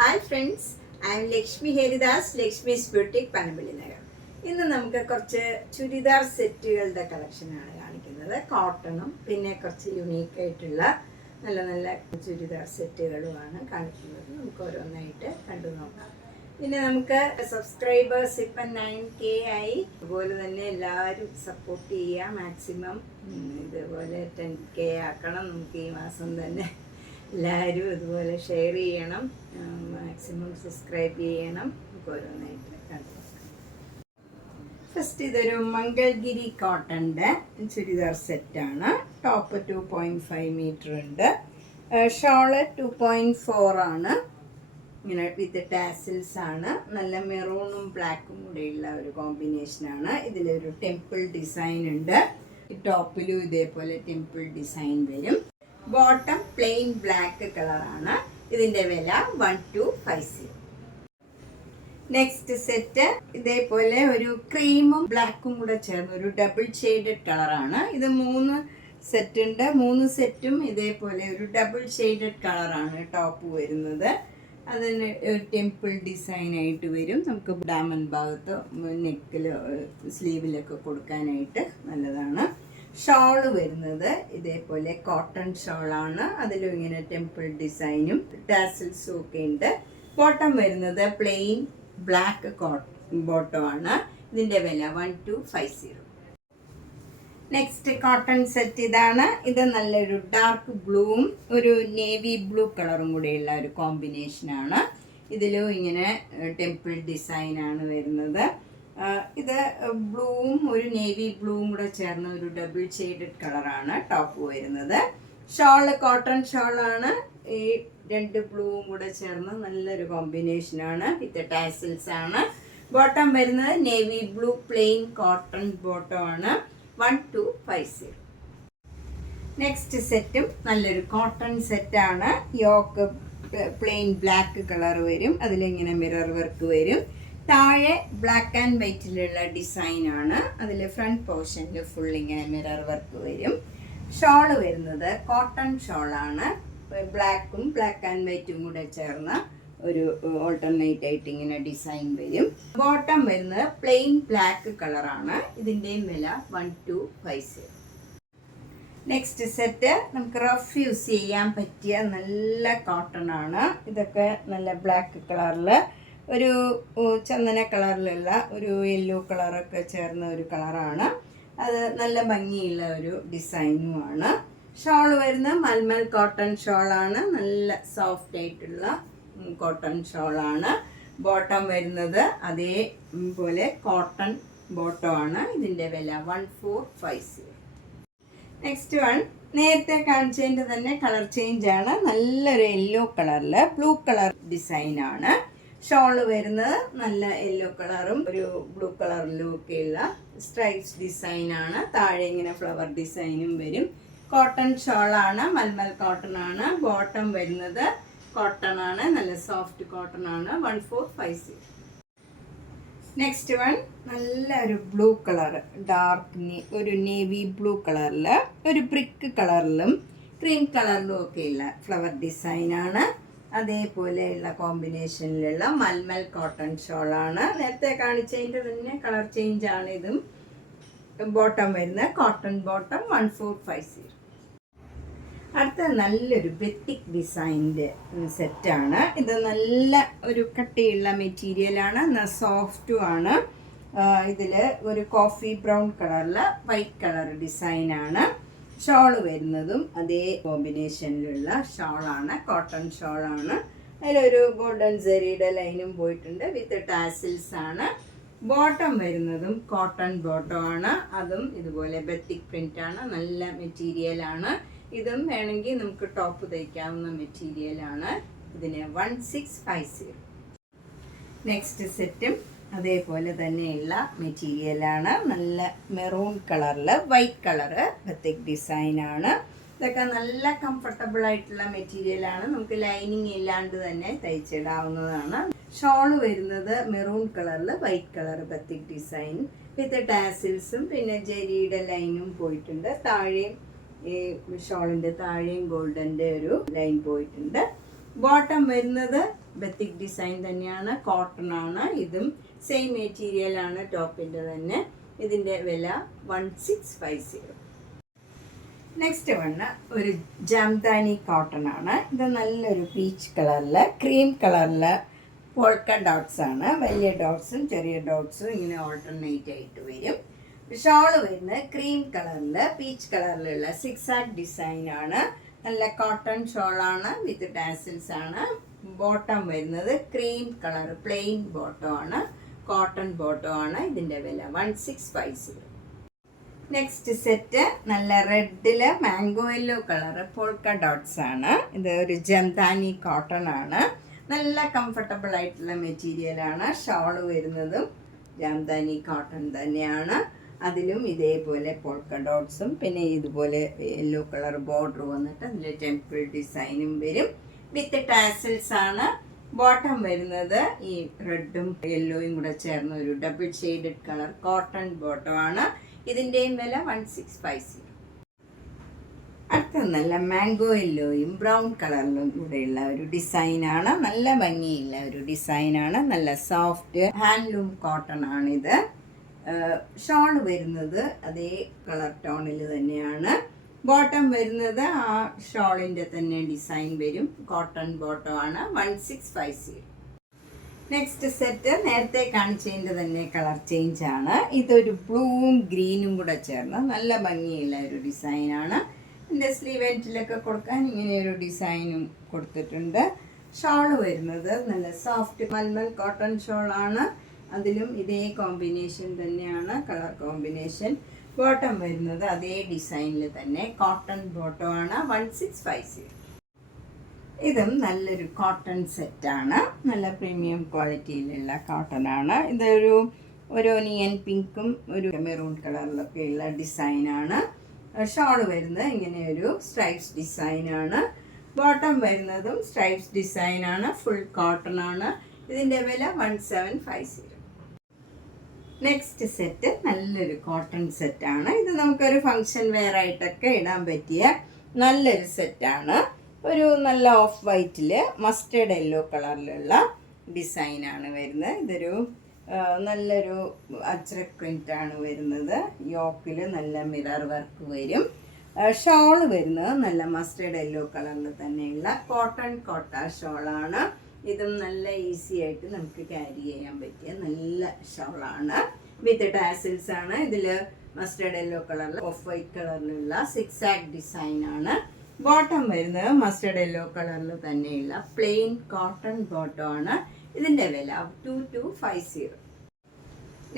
Hi friends, I M Lakshmi Haridas, Lakshmi's boutique Panampilly Nagar. ഇന്ന് നമുക്ക് കുറച്ച് ചുരിദാർ സെറ്റുകളുടെ കളക്ഷനാണ് കാണിക്കുന്നത്. കോട്ടണും പിന്നെ കുറച്ച് യുണീക്കായിട്ടുള്ള നല്ല നല്ല ചുരിദാർ സെറ്റുകളുമാണ് കാണിക്കുന്നത്. നമുക്ക് ഓരോന്നായിട്ട് കണ്ടു നോക്കാം. പിന്നെ നമുക്ക് സബ്സ്ക്രൈബേഴ്സ് ഇപ്പം 9K ആയി. അതുപോലെ തന്നെ എല്ലാവരും സപ്പോർട്ട് ചെയ്യുക മാക്സിമം. ഇതുപോലെ 10K ആക്കണം നമുക്ക് ഈ മാസം തന്നെ. എല്ലാവരും ഇതുപോലെ ഷെയർ ചെയ്യണം, മാക്സിമം സബ്സ്ക്രൈബ് ചെയ്യണം. നമുക്ക് ഓരോന്നായിട്ട് കണ്ടു. ഫസ്റ്റ് ഇതൊരു മംഗൾഗിരി കോട്ടൻ്റെ ചുരിദാർ സെറ്റാണ്. ടോപ്പ് 2.5 മീറ്റർ ഉണ്ട്, ഷോള് 2.4 ആണ്. ഇങ്ങനെ വിത്ത് ടാസിൽസ് ആണ്. നല്ല മെറൂണും ബ്ലാക്കും കൂടെയുള്ള ഒരു കോമ്പിനേഷനാണ്. ഇതിലൊരു ടെമ്പിൾ ഡിസൈൻ ഉണ്ട്. ടോപ്പിലും ഇതേപോലെ ടെമ്പിൾ ഡിസൈൻ വരും. ബോട്ടം പ്ലെയിൻ ബ്ലാക്ക് കളറാണ്. ഇതിൻ്റെ വില 1250. നെക്സ്റ്റ് സെറ്റ് ഇതേപോലെ ഒരു ക്രീമും ബ്ലാക്കും കൂടെ ചേർന്ന് ഒരു ഡബിൾ ഷെയ്ഡഡ് കളറാണ്. ഇത് 3 സെറ്റ് ഉണ്ട്. 3 സെറ്റും ഇതേപോലെ ഒരു ഡബിൾ ഷെയ്ഡഡ് കളറാണ് ടോപ്പ് വരുന്നത്. അതിന് ടെമ്പിൾ ഡിസൈൻ ആയിട്ട് വരും. നമുക്ക് ഡയമണ്ട് ഭാഗത്ത് നെക്കിലോ സ്ലീവിലൊക്കെ കൊടുക്കാനായിട്ട് നല്ലതാണ്. ഷോള് വരുന്നത് ഇതേപോലെ കോട്ടൺ ഷോളാണ്. അതിലും ഇങ്ങനെ ടെമ്പിൾ ഡിസൈനും ടാസിൽസും ഒക്കെ ഉണ്ട്. ബോട്ടം വരുന്നത് പ്ലെയിൻ ബ്ലാക്ക് ബോട്ടമാണ്. ഇതിൻ്റെ വില 1250. നെക്സ്റ്റ് കോട്ടൺ സെറ്റ് ഇതാണ്. ഇത് നല്ലൊരു ഡാർക്ക് ബ്ലൂവും ഒരു നേവി ബ്ലൂ കളറും കൂടെയുള്ള ഒരു കോമ്പിനേഷനാണ്. ഇതിലും ഇങ്ങനെ ടെമ്പിൾ ഡിസൈനാണ് വരുന്നത്. ഇത് ബ്ലൂവും ഒരു നേവി ബ്ലൂവും കൂടെ ചേർന്ന ഒരു ഡബിൾ ഷെയ്ഡഡ് കളറാണ് ടോപ്പ് വരുന്നത്. ഷോള് കോട്ടൺ ഷോളാണ്. ഈ 2 ബ്ലൂവും കൂടെ ചേർന്ന് നല്ലൊരു കോമ്പിനേഷനാണ്. വിത്ത് ടാസിൽസ് ആണ്. ബോട്ടം വരുന്നത് navy blue plain cotton bottom ആണ്. 1250. നെക്സ്റ്റ് സെറ്റും നല്ലൊരു കോട്ടൺ സെറ്റാണ്. യോക്ക് പ്ലെയിൻ ബ്ലാക്ക് കളർ വരും. അതിലിങ്ങനെ മിറർ വർക്ക് വരും. താഴെ ബ്ലാക്ക് ആൻഡ് വൈറ്റിലുള്ള ഡിസൈനാണ്. അതിൽ ഫ്രണ്ട് പോർഷനിൽ ഫുൾ ഇങ്ങനെ മിറർ വർക്ക് വരും. ഷോള് വരുന്നത് കോട്ടൺ ഷോളാണ്. ബ്ലാക്കും ബ്ലാക്ക് ആൻഡ് വൈറ്റും കൂടെ ചേർന്ന ഒരു ഓൾട്ടർനേറ്റ് ആയിട്ട് ഇങ്ങനെ ഡിസൈൻ വരും. ബോട്ടം വരുന്നത് പ്ലെയിൻ ബ്ലാക്ക് കളറാണ്. ഇതിൻ്റെയും വില 1250. നെക്സ്റ്റ് സെറ്റ് നമുക്ക് റഫ് യൂസ് ചെയ്യാൻ പറ്റിയ നല്ല കോട്ടൺ ആണ്. ഇതൊക്കെ നല്ല ബ്ലാക്ക് കളറിൽ ഒരു ചന്ദന കളറിലുള്ള ഒരു യെല്ലോ കളറൊക്കെ ചേർന്ന ഒരു കളറാണ്. അത് നല്ല ഭംഗിയുള്ള ഒരു ഡിസൈനുമാണ്. ഷോൾ വരുന്ന മൽമൽ കോട്ടൺ ഷോളാണ്. നല്ല സോഫ്റ്റ് ആയിട്ടുള്ള കോട്ടൺ ഷോളാണ്. ബോട്ടം വരുന്നത് അതേപോലെ കോട്ടൺ ബോട്ടമാണ്. ഇതിൻ്റെ വില 1450. നെക്സ്റ്റ് വൺ നേരത്തെ കാണിച്ചതിൻ്റെ തന്നെ കളർ ചേഞ്ച് ആണ്. നല്ലൊരു യെല്ലോ കളറിൽ ബ്ലൂ കളർ ഡിസൈനാണ്. ഷോള് വരുന്നത് നല്ല യെല്ലോ കളറും ഒരു ബ്ലൂ കളറിലും ഒക്കെയുള്ള സ്ട്രൈപ്സ് ഡിസൈനാണ്. താഴെ ഇങ്ങനെ ഫ്ലവർ ഡിസൈനും വരും. കോട്ടൺ ഷോളാണ്. മൽമൽ കോട്ടൺ ആണ്. ബോട്ടം വരുന്നത് കോട്ടൺ ആണ്. നല്ല സോഫ്റ്റ് കോട്ടൺ ആണ്. 1450. നെക്സ്റ്റ് വൺ നല്ല ഒരു ബ്ലൂ കളർ, ഡാർക്ക് ഒരു നേവി ബ്ലൂ കളറിൽ ഒരു ബ്രിക്ക് കളറിലും ക്രീം കളറിലും ഒക്കെയുള്ള ഫ്ലവർ ഡിസൈനാണ്. അതേപോലെയുള്ള കോമ്പിനേഷനിലുള്ള മൽമൽ കോട്ടൺ ഷോളാണ്. നേരത്തെ കാണിച്ചതിൻ്റെ തന്നെ കളർ ചേഞ്ച് ആണ് ഇതും. ബോട്ടം വരുന്ന കോട്ടൺ ബോട്ടം 1450. അടുത്ത നല്ലൊരു ബെത്തിക് ഡിസൈൻ്റെ സെറ്റാണ്. ഇത് നല്ല ഒരു കട്ടിയുള്ള മെറ്റീരിയലാണ്. സോഫ്റ്റും ആണ്. ഇതിൽ ഒരു കോഫി ബ്രൗൺ കളറിൽ വൈറ്റ് കളർ ഡിസൈനാണ്. ഷോള് വരുന്നതും അതേ കോമ്പിനേഷനിലുള്ള ഷോളാണ്. കോട്ടൺ ഷോളാണ്. അതിലൊരു ഗോൾഡൻ സെറിയുടെ ലൈനും പോയിട്ടുണ്ട്. വിത്ത് ടാസിൽസ് ആണ്. ബോട്ടം വരുന്നതും കോട്ടൺ ബോട്ടം ആണ്. അതും ഇതുപോലെ ബെത്തിക് പ്രിന്റ് ആണ്. നല്ല മെറ്റീരിയലാണ്. ഇതും വേണമെങ്കിൽ നമുക്ക് ടോപ്പ് തയ്ക്കാവുന്ന മെറ്റീരിയലാണ്. ഇതിന് 1650. നെക്സ്റ്റ് സെറ്റും അതേപോലെ തന്നെയുള്ള മെറ്റീരിയലാണ്. നല്ല മെറൂൺ കളറിൽ വൈറ്റ് കളറ് ബെത്തിക് ഡിസൈനാണ്. ഇതൊക്കെ നല്ല കംഫർട്ടബിൾ ആയിട്ടുള്ള മെറ്റീരിയലാണ്. നമുക്ക് ലൈനിങ് ഇല്ലാണ്ട് തന്നെ തയ്ച്ചിടാവുന്നതാണ്. ഷോള് വരുന്നത് മെറൂൺ കളറിൽ വൈറ്റ് കളർ ബെത്തിക് ഡിസൈൻ വിത്ത് ടാസിൽസും പിന്നെ ജെരിയുടെ ലൈനും പോയിട്ടുണ്ട്. താഴെയും ഈ ഷോളിൻ്റെ താഴെയും ഗോൾഡൻ്റെ ഒരു ലൈൻ പോയിട്ടുണ്ട്. ബോട്ടം വരുന്നത് ബത്തിക് ഡിസൈൻ തന്നെയാണ്, കോട്ടൺ ആണ്. ഇതും സെയിം മെറ്റീരിയലാണ് ടോപ്പിൻ്റെ തന്നെ. ഇതിൻ്റെ വില 1650. നെക്സ്റ്റ് വണ് ഒരു ജാംദാനി കോട്ടൺ ആണ്. ഇത് നല്ലൊരു പീച്ച് കളറിൽ ക്രീം കളറിൽ പോൾക്ക ഡോട്ട്സ് ആണ്. വലിയ ഡോട്ട്സും ചെറിയ ഡോട്ട്സും ഇങ്ങനെ ഓൾട്ടർനേറ്റ് ആയിട്ട് വരും. ഷോള് വരുന്നത് ക്രീം കളറിൽ പീച്ച് കളറിലുള്ള സിക്സാക് ഡിസൈൻ ആണ്. നല്ല കോട്ടൺ ഷോളാണ് വിത്ത് ടാസിൽസ് ആണ്. ബോട്ടം വരുന്നത് ക്രീം കളർ പ്ലെയിൻ ബോട്ടം ആണ്, കോട്ടൺ ബോട്ടം ആണ്. ഇതിൻ്റെ വില 1650. നെക്സ്റ്റ് സെറ്റ് നല്ല റെഡില് mango yellow colour polka dots ആണ്. ഇത് ഒരു ജംദാനി കോട്ടൺ ആണ്. നല്ല കംഫർട്ടബിൾ ആയിട്ടുള്ള മെറ്റീരിയലാണ്. ഷോള് വരുന്നതും ജംദാനി കോട്ടൺ തന്നെയാണ്. അതിലും ഇതേപോലെ പോൾക്ക ഡോട്ട്സും പിന്നെ ഇതുപോലെ യെല്ലോ കളർ ബോർഡർ വന്നിട്ട് അതിൽ ടെമ്പിൾ ഡിസൈനും വരും. വിത്ത് ടാസിൽസ് ആണ്. ബോട്ടം വരുന്നത് ഈ റെഡും യെല്ലോയും കൂടെ ചേർന്ന ഒരു double shaded colour cotton bottom ആണ്. ഇതിൻ്റെയും വില 1650. അടുത്ത നല്ല മാംഗോ യെല്ലോയും ബ്രൗൺ കളറിലും കൂടെയുള്ള ഒരു ഡിസൈനാണ്. നല്ല ഭംഗിയുള്ള ഒരു ഡിസൈനാണ്. നല്ല സോഫ്റ്റ് ഹാൻഡ്ലൂം കോട്ടൺ ആണിത്. ഷോൾ വരുന്നത് അതേ കളർ ടോണിൽ തന്നെയാണ്. ബോട്ടം വരുന്നത് ആ ഷോളിൻ്റെ തന്നെ ഡിസൈൻ വരും. കോട്ടൺ ബോട്ടം ആണ്. 1650. നെക്സ്റ്റ് സെറ്റ് നേരത്തെ കാണിച്ചതിൻ്റെ തന്നെ കളർ ചേഞ്ച് ആണ്. ഇതൊരു ബ്ലൂവും ഗ്രീനും കൂടെ ചേർന്ന് നല്ല ഭംഗിയുള്ള ഒരു ഡിസൈനാണ്. എൻ്റെ സ്ലീവ് എൻഡിലൊക്കെ കൊടുക്കാൻ ഇങ്ങനെ ഒരു ഡിസൈനും കൊടുത്തിട്ടുണ്ട്. ഷോൾ വരുന്നത് നല്ല സോഫ്റ്റ് മൽമൽ കോട്ടൺ ഷോളാണ്. അതിലും ഇതേ കോമ്പിനേഷൻ തന്നെയാണ് കളർ കോമ്പിനേഷൻ. ബോട്ടം വരുന്നത് അതേ ഡിസൈനിൽ തന്നെ കോട്ടൺ ബോട്ടം ആണ്. 1650. ഇതും നല്ലൊരു കോട്ടൺ സെറ്റാണ്. നല്ല പ്രീമിയം ക്വാളിറ്റിയിലുള്ള കോട്ടൺ ആണ്. ഇതൊരു ഒനിയൻ പിങ്കും ഒരു മെറൂൺ കളറിലൊക്കെയുള്ള ഡിസൈനാണ്. ഷോൾ വരുന്നത് ഇങ്ങനെ ഒരു സ്ട്രൈപ്സ് ഡിസൈനാണ്. ബോട്ടം വരുന്നതും സ്ട്രൈപ്സ് ഡിസൈനാണ്. ഫുൾ കോട്ടൺ ആണ്. ഇതിൻ്റെ വില 1750. നെക്സ്റ്റ് സെറ്റ് നല്ലൊരു കോട്ടൺ സെറ്റാണ്. ഇത് നമുക്കൊരു ഫങ്ഷൻ വെയർ ആയിട്ടൊക്കെ ഇടാൻ പറ്റിയ നല്ലൊരു സെറ്റാണ്. ഒരു നല്ല ഓഫ് വൈറ്റിൽ മസ്റ്റേർഡ് യെല്ലോ കളറിലുള്ള ഡിസൈനാണ് വരുന്നത്. ഇതൊരു നല്ലൊരു അജ്രക് പ്രിൻ്റാണ് വരുന്നത്. യോക്കിൽ നല്ല മിറർ വർക്ക് വരും. ഷോൾ വരുന്നത് നല്ല മസ്റ്റേർഡ് യെല്ലോ കളറിൽ തന്നെയുള്ള കോട്ടൺ കോട്ട ഷോളാണ്. ഇതും നല്ല ഈസി ആയിട്ട് നമുക്ക് ക്യാരി ചെയ്യാൻ പറ്റിയ നല്ല ഷോളാണ്. വിത്ത് ടാസിൽസ് ആണ്. ഇതിൽ മസ്റ്റേർഡ് യെല്ലോ കളറിൽ ഓഫ് വൈറ്റ് കളറിലുള്ള സിക്സാക് ഡിസൈനാണ്. ബോട്ടം വരുന്നത് മസ്റ്റേർഡ് യെല്ലോ കളറിൽ തന്നെയുള്ള പ്ലെയിൻ കോട്ടൺ ബോട്ടം ആണ്. ഇതിൻ്റെ വില 2250.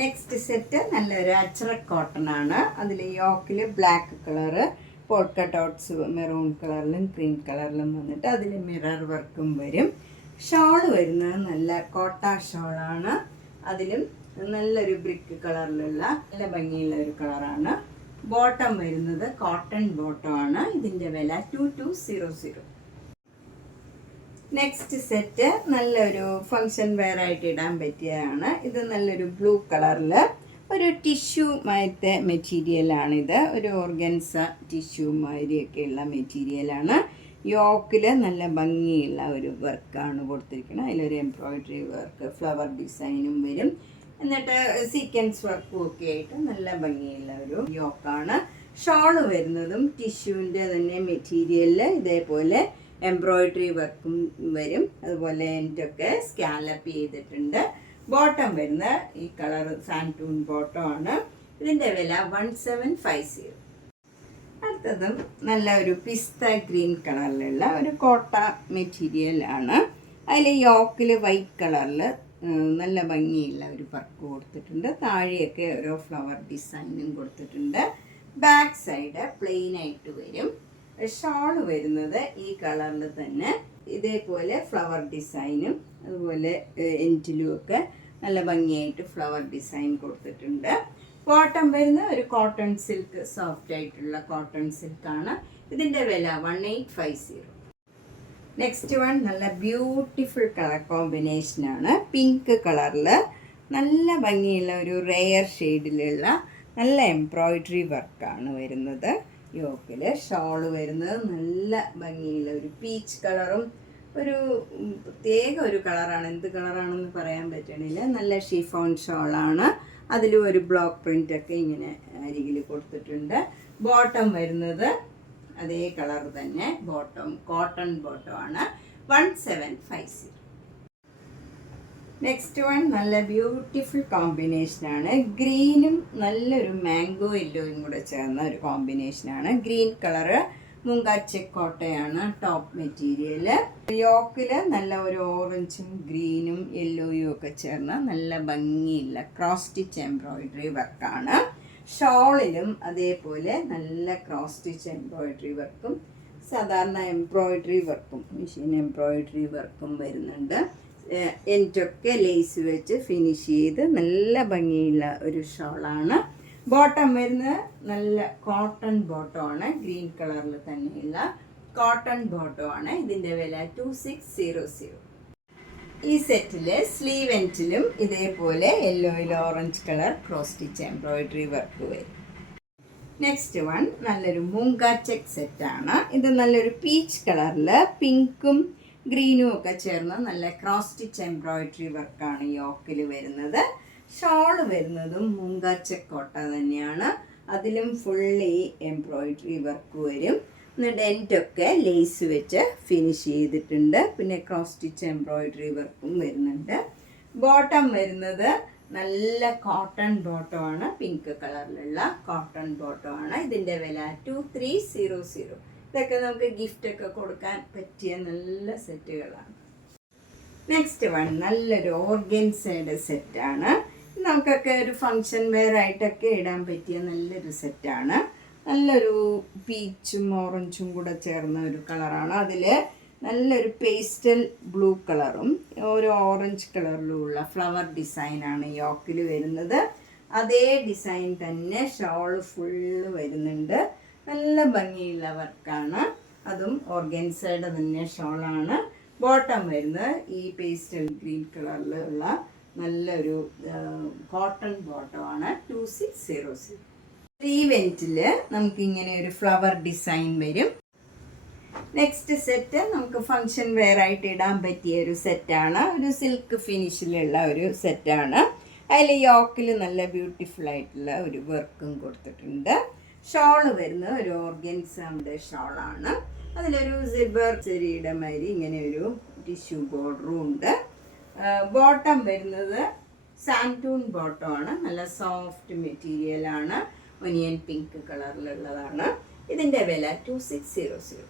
നെക്സ്റ്റ് സെറ്റ് നല്ലൊരു അജ്രക് കോട്ടൺ ആണ്. അതിൽ യോക്കിൽ black colour polka dots maroon കളറിലും ക്രീം കളറിലും വന്നിട്ട് അതിൽ മിറർ വർക്കും വരും. ഷോൾ വരുന്നത് നല്ല കോട്ട ഷോളാണ്. അതിലും നല്ലൊരു ബ്രിക്ക് കളറിലുള്ള നല്ല ഭംഗിയുള്ള ഒരു കളറാണ്. ബോട്ടം വരുന്നത് കോട്ടൺ ബോട്ടം ആണ്. ഇതിൻ്റെ വില 2200. നെക്സ്റ്റ് സെറ്റ് നല്ലൊരു ഫങ്ഷൻ വെയർ ആയിട്ട് ഇടാൻ പറ്റിയതാണ്. ഇത് നല്ലൊരു ബ്ലൂ കളറിൽ ഒരു ടിഷ്യൂ മാതിരത്തെ മെറ്റീരിയലാണിത്. ഒരു ഓർഗൻസ ടിഷ്യൂ മാതിരിയൊക്കെയുള്ള മെറ്റീരിയലാണ്. യോക്കിൽ നല്ല ഭംഗിയുള്ള ഒരു വർക്കാണ് കൊടുത്തിരിക്കുന്നത്. അതിലൊരു എംബ്രോയിഡറി വർക്ക് ഫ്ലവർ ഡിസൈനും വരും. എന്നിട്ട് സീക്വൻസ് വർക്കും ഒക്കെ ആയിട്ട് നല്ല ഭംഗിയുള്ള ഒരു യോക്കാണ്. ഷോള് വരുന്നതും ടിഷ്യൂവിൻ്റെ തന്നെ മെറ്റീരിയലിൽ ഇതേപോലെ എംബ്രോയിഡറി വർക്കും വരും. അതുപോലെ എനിക്കൊക്കെ സ്കാലപ്പ് ചെയ്തിട്ടുണ്ട്. ബോട്ടം വരുന്ന ഈ കളർ സാൻറ്റൂൺ ബോട്ടം ആണ്. ഇതിൻ്റെ വില 1750. അടുത്തതും നല്ല ഒരു പിസ്ത ഗ്രീൻ കളറിലുള്ള ഒരു കോട്ട മെറ്റീരിയൽ ആണ്. അതിൽ യോക്കിൽ വൈറ്റ് കളറിൽ നല്ല ഭംഗിയുള്ള ഒരു വർക്ക് കൊടുത്തിട്ടുണ്ട്. താഴെയൊക്കെ ഓരോ ഫ്ലവർ ഡിസൈനും കൊടുത്തിട്ടുണ്ട്. ബാക്ക് സൈഡ് പ്ലെയിൻ ആയിട്ട് വരും. ഷോൾ വരുന്നത് ഈ കളറിൽ തന്നെ ഇതേപോലെ ഫ്ലവർ ഡിസൈനും അതുപോലെ എൻറ്റിലും ഒക്കെ നല്ല ഭംഗിയായിട്ട് ഫ്ലവർ ഡിസൈൻ കൊടുത്തിട്ടുണ്ട്. ബോട്ടം വരുന്ന ഒരു കോട്ടൺ സിൽക്ക് സോഫ്റ്റ് ആയിട്ടുള്ള കോട്ടൺ സിൽക്കാണ്. ഇതിൻ്റെ വില 1850. നെക്സ്റ്റ് വൺ നല്ല ബ്യൂട്ടിഫുൾ കളർ കോമ്പിനേഷനാണ്. പിങ്ക് കളറിൽ നല്ല ഭംഗിയുള്ള ഒരു റെയർ ഷെയ്ഡിലുള്ള നല്ല എംബ്രോയിഡറി വർക്കാണ് വരുന്നത്. യോക്കിൽ ഷോള് വരുന്നത് നല്ല ഭംഗിയുള്ള ഒരു പീച്ച് കളറും ഒരു പ്രത്യേക ഒരു കളറാണ്, എന്ത് കളറാണെന്ന് പറയാൻ പറ്റണില്ല. നല്ല ഷിഫോൺ ഷോളാണ്. അതിലും ഒരു ബ്ലോക്ക് പ്രിൻ്റൊക്കെ ഇങ്ങനെ അരികിൽ കൊടുത്തിട്ടുണ്ട്. ബോട്ടം വരുന്നത് അതേ കളർ തന്നെ, ബോട്ടം കോട്ടൺ ബോട്ടം ആണ്. 1750. നെക്സ്റ്റ് വൺ നല്ല ബ്യൂട്ടിഫുൾ കോമ്പിനേഷനാണ്. ഗ്രീനും നല്ലൊരു മാംഗോ യെല്ലോയും കൂടെ ചേർന്ന ഒരു കോമ്പിനേഷനാണ്. ഗ്രീൻ കളറ് മുങ്കാച്ചക്കോട്ടയാണ് ടോപ്പ് മെറ്റീരിയൽ. യോക്കിൽ നല്ല ഒരു ഓറഞ്ചും ഗ്രീനും യെല്ലോയും ഒക്കെ ചേർന്ന നല്ല ഭംഗിയുള്ള ക്രോസ് സ്റ്റിച്ച് എംബ്രോയിഡറി വർക്കാണ്. ഷോളിലും അതേപോലെ നല്ല ക്രോസ് സ്റ്റിച്ച് എംബ്രോയിഡറി വർക്കും സാധാരണ എംബ്രോയിഡറി വർക്കും മെഷീൻ എംബ്രോയിഡറി വർക്കും വരുന്നുണ്ട്. എൻറ്റൊക്കെ ലേസ് വെച്ച് ഫിനിഷ് ചെയ്ത് നല്ല ഭംഗിയുള്ള ഒരു ഷോളാണ്. ബോട്ടം വരുന്നത് നല്ല കോട്ടൺ ബോട്ടമാണ്. ഗ്രീൻ കളറിൽ തന്നെയുള്ള കോട്ടൺ ബോട്ടമാണ്. ഇതിൻ്റെ വില 2600. ഈ സെറ്റിൽ സ്ലീവ് എൻറ്റിലും ഇതേപോലെ യെല്ലോയിൽ orange colour cross stitch embroidery work വരും. നെക്സ്റ്റ് വൺ നല്ലൊരു മൂങ്ക ചെക്ക് സെറ്റാണ്. ഇത് നല്ലൊരു പീച്ച് കളറിൽ പിങ്കും ഗ്രീനും ഒക്കെ ചേർന്ന് നല്ല ക്രോസ് സ്റ്റിച്ച് എംബ്രോയിഡറി വർക്കാണ് യോക്കിൽ വരുന്നത്. ഷോള് വരുന്നതും മൂങ്ക ചെക്കോട്ട തന്നെയാണ്. അതിലും ഫുള്ളി എംബ്രോയിഡറി വർക്ക് വരും. എന്നിട്ട് എൻറ്റൊക്കെ ലേസ് വെച്ച് ഫിനിഷ് ചെയ്തിട്ടുണ്ട്. പിന്നെ ക്രോസ് സ്റ്റിച്ച് എംബ്രോയിഡറി വർക്കും വരുന്നുണ്ട്. ബോട്ടം വരുന്നത് നല്ല കോട്ടൺ ബോട്ടമാണ്. പിങ്ക് കളറിലുള്ള കോട്ടൺ ബോട്ടമാണ്. ഇതിൻ്റെ വില 2300. ഇതൊക്കെ നമുക്ക് ഗിഫ്റ്റൊക്കെ കൊടുക്കാൻ പറ്റിയ നല്ല സെറ്റുകളാണ്. നെക്സ്റ്റ് വൺ നല്ലൊരു ഓർഗൻസയുടെ സെറ്റാണ്. നമുക്കൊക്കെ ഒരു ഫങ്ഷൻ വെയർ ആയിട്ടൊക്കെ ഇടാൻ പറ്റിയ നല്ലൊരു സെറ്റാണ്. നല്ലൊരു പീച്ചും ഓറഞ്ചും കൂടെ ചേർന്ന ഒരു കളറാണ്. അതിൽ നല്ലൊരു പേസ്റ്റൽ ബ്ലൂ കളറും ഒരു ഓറഞ്ച് കളറിലുമുള്ള ഫ്ലവർ ഡിസൈനാണ് യോക്കിൽ വരുന്നത്. അതേ ഡിസൈൻ തന്നെ ഷോൾ ഫുള്ള് വരുന്നുണ്ട്. നല്ല ഭംഗിയുള്ള വർക്കാണ്. അതും ഓർഗൻസയുടെ തന്നെ ഷോളാണ്. ബോട്ടം വരുന്നത് ഈ പേസ്റ്റൽ ഗ്രീൻ കളറിലുള്ള നല്ലൊരു കോട്ടൺ ബോട്ടമാണ്. 2600. സ്ലീവ് എൻറ്റിൽ നമുക്കിങ്ങനെ ഒരു ഫ്ലവർ ഡിസൈൻ വരും. നെക്സ്റ്റ് സെറ്റ് നമുക്ക് ഫങ്ഷൻ വെയർ ആയിട്ട് ഇടാൻ പറ്റിയ ഒരു സെറ്റാണ്. ഒരു സിൽക്ക് ഫിനിഷിലുള്ള ഒരു സെറ്റാണ്. അതിൽ യോക്കിൽ നല്ല ബ്യൂട്ടിഫുൾ ആയിട്ടുള്ള ഒരു വർക്കും കൊടുത്തിട്ടുണ്ട്. ഷോള് വരുന്നത് ഒരു ഓർഗൻസയുടെ ഷോളാണ്. അതിലൊരു സിൽവർ ചെറിയുടെ മാതിരി ഇങ്ങനെ ഒരു ടിഷ്യൂ ബോർഡറും ഉണ്ട്. ബോട്ടം വരുന്നത് സാൻറ്റൂൺ ബോട്ടമാണ്. നല്ല സോഫ്റ്റ് മെറ്റീരിയലാണ്. ഒനിയൻ പിങ്ക് കളറിലുള്ളതാണ്. ഇതിൻ്റെ വില 2600.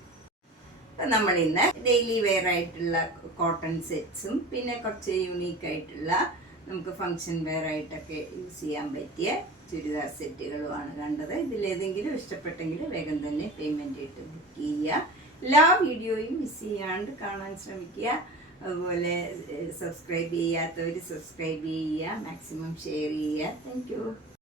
നമ്മൾ ഇന്ന് ഡെയിലി വെയർ ആയിട്ടുള്ള കോട്ടൺ സെറ്റ്സും പിന്നെ കുറച്ച് യൂണീക്കായിട്ടുള്ള നമുക്ക് ഫങ്ഷൻ വെയർ ആയിട്ടൊക്കെ യൂസ് ചെയ്യാൻ പറ്റിയ ചുരിദാർ സെറ്റുകളുമാണ് കണ്ടത്. ഇതിലേതെങ്കിലും ഇഷ്ടപ്പെട്ടെങ്കിൽ വേഗം തന്നെ പേയ്മെൻറ്റ് ഇട്ട് ബുക്ക് ചെയ്യുക. എല്ലാ വീഡിയോയും മിസ് ചെയ്യാണ്ട് കാണാൻ ശ്രമിക്കുക. അതുപോലെ സബ്സ്ക്രൈബ് ചെയ്യാത്തവർ സബ്സ്ക്രൈബ് ചെയ്യുക, മാക്സിമം ഷെയർ ചെയ്യുക. Thank you.